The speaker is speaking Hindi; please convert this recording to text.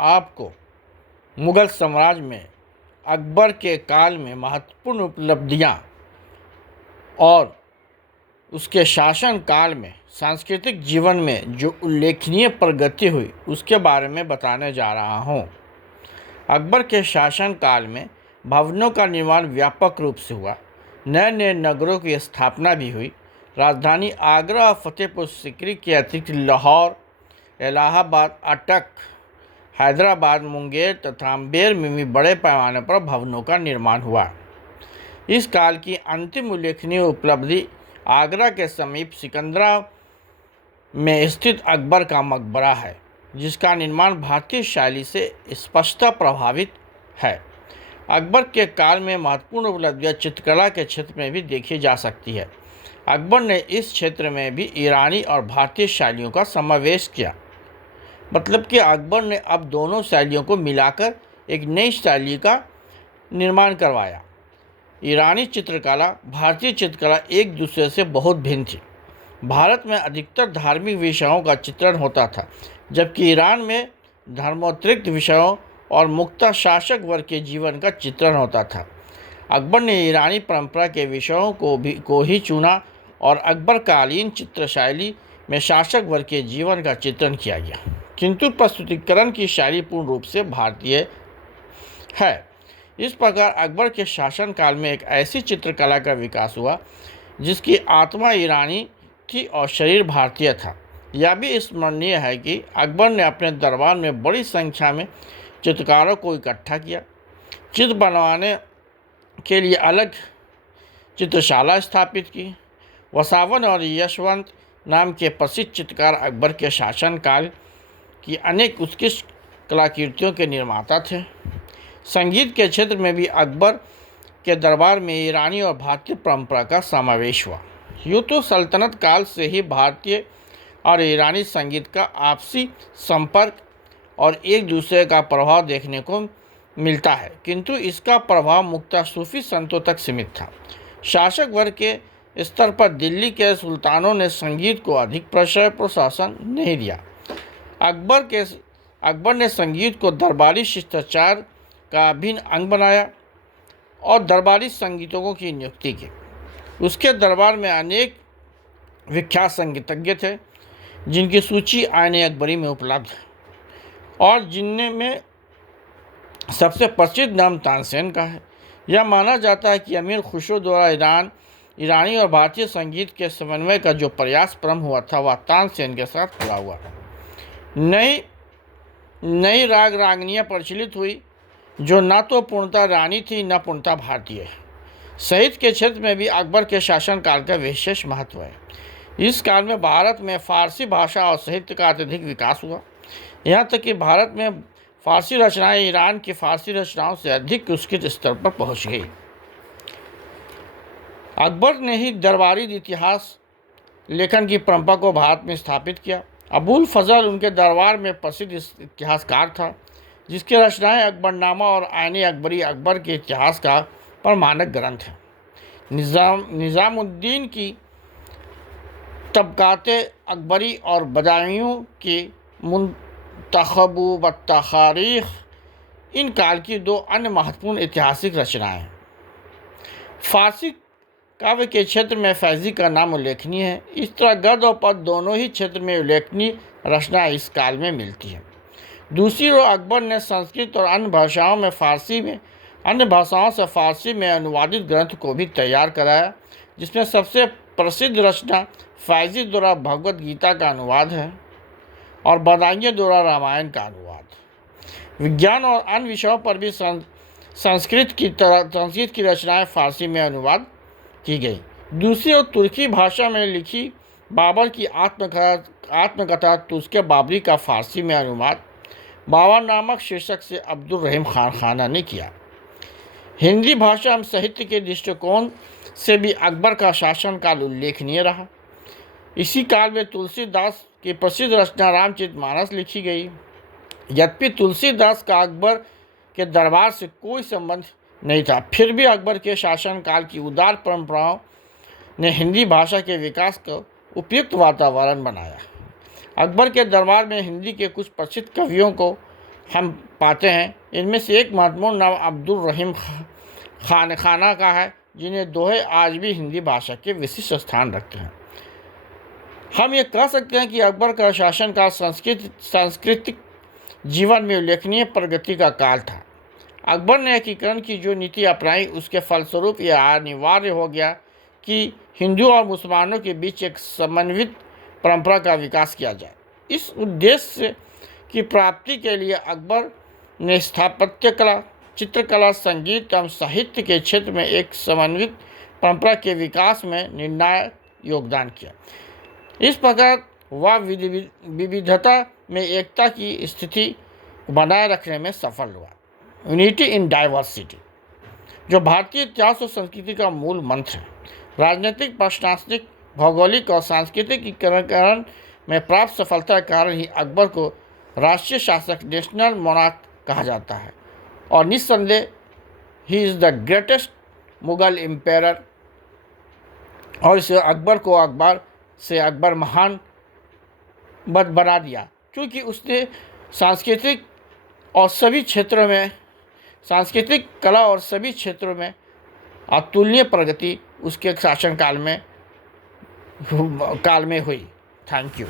आपको मुग़ल साम्राज्य में अकबर के काल में महत्वपूर्ण उपलब्धियां और उसके शासन काल में सांस्कृतिक जीवन में जो उल्लेखनीय प्रगति हुई उसके बारे में बताने जा रहा हूँ। अकबर के शासन काल में भवनों का निर्माण व्यापक रूप से हुआ, नए नए नगरों की स्थापना भी हुई। राजधानी आगरा और फतेहपुर सीकरी के अतिरिक्त लाहौर, इलाहाबाद, अटक, हैदराबाद, मुंगेर तथा अम्बेर में भी बड़े पैमाने पर भवनों का निर्माण हुआ। इस काल की अंतिम उल्लेखनीय उपलब्धि आगरा के समीप सिकंदरा में स्थित अकबर का मकबरा है, जिसका निर्माण भारतीय शैली से स्पष्टतः प्रभावित है। अकबर के काल में महत्वपूर्ण उपलब्धियां चित्रकला के क्षेत्र में भी देखी जा सकती है। अकबर ने इस क्षेत्र में भी ईरानी और भारतीय शैलियों का समावेश किया, मतलब कि अकबर ने अब दोनों शैलियों को मिलाकर एक नई शैली का निर्माण करवाया। ईरानी चित्रकला, भारतीय चित्रकला एक दूसरे से बहुत भिन्न थी। भारत में अधिकतर धार्मिक विषयों का चित्रण होता था, जबकि ईरान में धर्मोत्तरक्त विषयों और मुख्यतः शासक वर्ग के जीवन का चित्रण होता था। अकबर ने ईरानी परंपरा के विषयों को ही चुना और अकबरकालीन चित्र शैली में शासक वर्ग के जीवन का चित्रण किया गया, किंतु प्रस्तुतिकरण की शैली पूर्ण रूप से भारतीय है। इस प्रकार अकबर के शासनकाल में एक ऐसी चित्रकला का विकास हुआ जिसकी आत्मा ईरानी थी और शरीर भारतीय था। यह भी स्मरणीय है कि अकबर ने अपने दरबार में बड़ी संख्या में चित्रकारों को इकट्ठा किया। चित्र बनवाने के लिए अलग चित्रशाला स्थापित की। वसावन और यशवंत नाम के प्रसिद्ध चित्रकार अकबर के शासनकाल की अनेक उत्कृष्ट कलाकृतियों के निर्माता थे। संगीत के क्षेत्र में भी अकबर के दरबार में ईरानी और भारतीय परंपरा का समावेश हुआ। यूँ तो सल्तनत काल से ही भारतीय और ईरानी संगीत का आपसी संपर्क और एक दूसरे का प्रभाव देखने को मिलता है, किंतु इसका प्रभाव मुख्यतः सूफी संतों तक सीमित था। शासक वर्ग के स्तर पर दिल्ली के सुल्तानों ने संगीत को अधिक प्रोत्साहन नहीं दिया। अकबर ने संगीत को दरबारी शिष्टाचार का अभिन्न अंग बनाया और दरबारी संगीतज्ञों की नियुक्ति की। उसके दरबार में अनेक विख्यात संगीतज्ञ थे, जिनकी सूची आईने अकबरी में उपलब्ध है और जिनमें सबसे प्रसिद्ध नाम तानसेन का है। यह माना जाता है कि अमीर खुसरो द्वारा ईरानी और भारतीय संगीत के समन्वय का जो प्रयास प्रारंभ हुआ था, वह तानसेन के साथ पूरा हुआ। नई राग रागनियाँ प्रचलित हुई, जो न तो पूर्णतः ईरानी थी न पूर्णतः भारतीय। साहित्य के क्षेत्र में भी अकबर के शासनकाल का विशेष महत्व है। इस काल में भारत में फारसी भाषा और साहित्य का अत्यधिक विकास हुआ, यहाँ तक कि भारत में फारसी रचनाएं ईरान की फारसी रचनाओं से अधिक उत्कृष्ट स्तर पर पहुँच गई। अकबर ने ही दरबारी इतिहास लेखन की परंपरा को भारत में स्थापित किया। अबुल फजल उनके दरबार में प्रसिद्ध इतिहासकार था, जिसकी रचनाएं अकबरनामा और आईने अकबरी अकबर के इतिहास का प्रमाणक ग्रंथ है। निज़ामुद्दीन की तबकाते अकबरी और बदायूं की मुंतखबु व तारीख इन काल की दो अन्य महत्वपूर्ण ऐतिहासिक रचनाएं हैं। फारसी काव्य के क्षेत्र में फैज़ी का नाम उल्लेखनीय है। इस तरह गद्य और पद्य दोनों ही क्षेत्र में उल्लेखनीय रचनाएं इस काल में मिलती हैं। दूसरी ओर अकबर ने संस्कृत और अन्य भाषाओं से फारसी में अनुवादित ग्रंथ को भी तैयार कराया, जिसमें सबसे प्रसिद्ध रचना फैज़ी द्वारा भगवद गीता का अनुवाद है और बदायूं द्वारा रामायण का अनुवाद। विज्ञान और अन्य विषयों पर भी संस्कृत की रचनाएं फारसी में अनुवाद की गई। दूसरी ओर तुर्की भाषा में लिखी बाबर की आत्मकथा तुस्के बाबरी का फारसी में अनुवाद बाबर नामक शीर्षक से अब्दुल रहीम खान ने किया। हिंदी भाषा एवं साहित्य के दृष्टिकोण से भी अकबर का शासनकाल उल्लेखनीय रहा। इसी काल में तुलसीदास की प्रसिद्ध रचना रामचरितमानस लिखी गई। यद्यपि तुलसीदास का अकबर के दरबार से कोई संबंध नहीं था, फिर भी अकबर के शासनकाल की उदार परंपराओं ने हिंदी भाषा के विकास को उपयुक्त वातावरण बनाया। अकबर के दरबार में हिंदी के कुछ प्रसिद्ध कवियों को हम पाते हैं। इनमें से एक महत्वपूर्ण नाम अब्दुल रहीम खाना का है, जिन्हें दोहे आज भी हिंदी भाषा के विशिष्ट स्थान रखते हैं। हम ये कह सकते हैं कि अकबर का शासनकाल सांस्कृतिक जीवन में उल्लेखनीय प्रगति का काल था। अकबर ने एकीकरण की जो नीति अपनाई, उसके फलस्वरूप यह अनिवार्य हो गया कि हिंदू और मुसलमानों के बीच एक समन्वित परंपरा का विकास किया जाए। इस उद्देश्य की प्राप्ति के लिए अकबर ने स्थापत्य कला, चित्रकला, संगीत एवं साहित्य के क्षेत्र में एक समन्वित परंपरा के विकास में निर्णायक योगदान किया। इस प्रकार वह विविधता में एकता की स्थिति बनाए रखने में सफल हुआ। यूनिटी इन डाइवर्सिटी, जो भारतीय इतिहास और संस्कृति का मूल मंत्र है। राजनीतिक, प्रशासनिक, भौगोलिक और सांस्कृतिक एकीकरण में प्राप्त सफलता के कारण ही अकबर को राष्ट्रीय शासक, नेशनल मोनार्क कहा जाता है और निस्संदेह ही is the greatest Mughal empire. और इसे अकबर को अकबर महान बना दिया, क्योंकि उसने सांस्कृतिक कला और सभी क्षेत्रों में अतुलनीय प्रगति उसके शासनकाल में हुई। Thank you.